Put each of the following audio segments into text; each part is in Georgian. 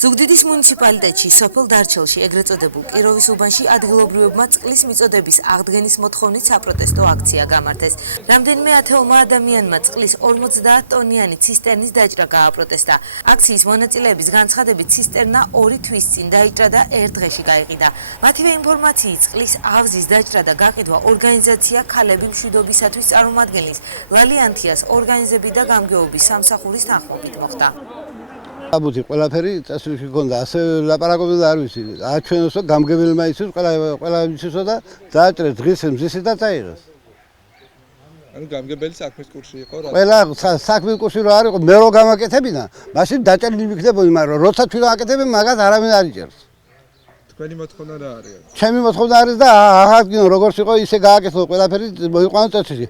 ზუგდიდის მუნიციპალიტეტში სოფელ დარჩელში ეგრეთ წოდებულ კიროვის უბანში ადგილობრივებმა წყლის მიწოდების აღდგენის მოთხოვნით საპროტესტო აქცია გამართეს. რამდენიმე ათეულმა ადამიანმა წყლის 50 ტონიანი ცისტერნის დაჭრა გააპროტესტა. აქციის მონაწილეების განცხადებით ცისტერნა 2 თვის წინ დაიჭრა და 1 დღეში გაიყიდა. მათივე ინფორმაციით წყლის ავზის დაჭრა და გაყიდვა ორგანიზაცია ქალები მშვიდობისათვის წარმომადგენლის ლალი ანთიას ორგანიზებით და გამგეობის სამსახურის თანხმობით მოხდა. აბუთი ყველაფერი წესრიგში გქონდა, ასე ლაპარაკობდნენ არ ვიცი. აჩვენოსო გამგებელმა იცის, ყველა იცისო და დააჭრეს დღის მზისი და წაიღეს. ანუ გამგებელი საქმის კურსი იყო რა. ყველა საქმის კურსი რო არ იყო, მე რო გამაკეთებინა, მაშინ დაჭრილი მიქნებოდი, მაგრამ როცა თვითონ აკეთებენ, მაგას არავინ არ იჭერს. თქვენი მოთხოვნა რა არის? ჩემი მოთხოვნა არის და აღადგინო როგორც იყო ისე გააკეთო ყველაფერი მოიყვანო წესრიგში.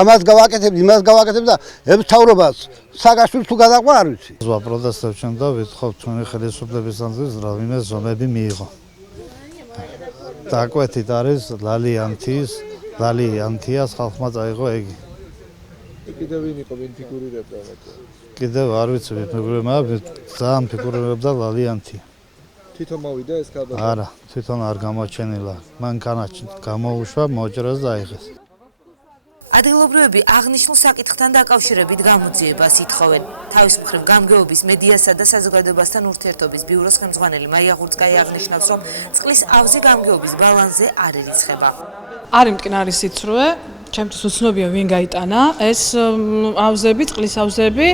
ამას გავაკეთებ, იმას გავაკეთებ და ემთავრობას სააგაშვილს თუ გადაყვა არ ვიცი. ზღვა პროტესტებთან და ვითხოვთ ჩვენი ხელისუფლების ანძის რაიმე ზომები მიიღო. დაკვეთით არის ლალი ანთიას ხალხმა წაიღო ეგი. კიდევ ვინ იყო, ვინ ფიგურირებდა? კიდევ არ ვიცი ვინ ფიგურირებდა, ძალიან ფიგურირებდა ლალი ანთია. თვითონ მოვიდა ეს ქალბატონი? არა, თვითონ არ გამოჩენილა. მანქანაში გამოუშვა, მოჭრას და აიღეს. ადგილობრივები აღნიშნულ საკითხთან დაკავშირებით გამოძიებას ითხოვენ. თავის მხრივ გამგეობის მედიასა და საზოგადოებასთან ურთიერთობის ბიუროს ხელმძღვანელი მაია ღურწკაი აღნიშნავს, რომ წყლის ავზი გამგეობის ბალანსზე არ ირიცხება. არის მტკნარი სიცრუე, ჩემთვის უცნობია ვინ გაიტანა ეს ავზები, წყლის ავზები.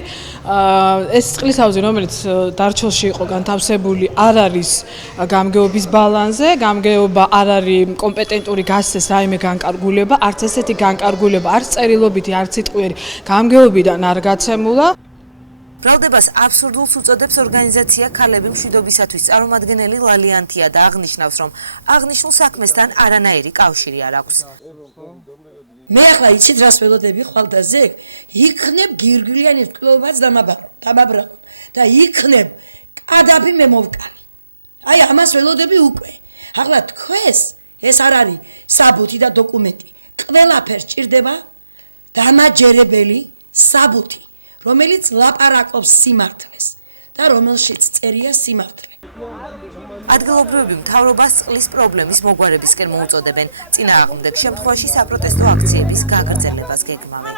ეს წყლის ავზი, რომელიც დარჩელში იყო განთავსებული, არ არის გამგეობის ბალანსზე, გამგეობა არ არის კომპეტენტური გასცეს რაიმე განკარგულება, არც ესეთი განკარგულება, არც წერილობითი, არც სიტყვიერი გამგეობიდან არ გაცემულა. ბრალდებას აბსურდულს უწოდებს ორგანიზაცია ქალები მშვიდობისათვის წარმომადგენელი ლალი ანთია და აღნიშნავს, რომ აღნიშნულ საქმესთან არანაირი კავშირი არ აქვს. მე ახლა იცით რას ველოდები ხვალდაზე? იქნებ გირგვლიანი ტკბილობაც დამაბრალონ და იქნებ კადაფი მე მოვკალი. აი ამას ველოდები უკვე. ახლა თქვენს ეს არ არის საბუთი და დოკუმენტი. ყველაფერს ჭირდება დამაჯერებელი საბუთი, რომელიც ლაპარაკობს სიმართლეს და რომელშიც წერია სიმართლე. ადგილობრივები მთავრობას წყლის პრობლემის მოგვარებისკენ მოუწოდებენ. წინააღმდეგ შემთხვევაში საპროტესტო აქციების გაგრძელებას გეგმავენ.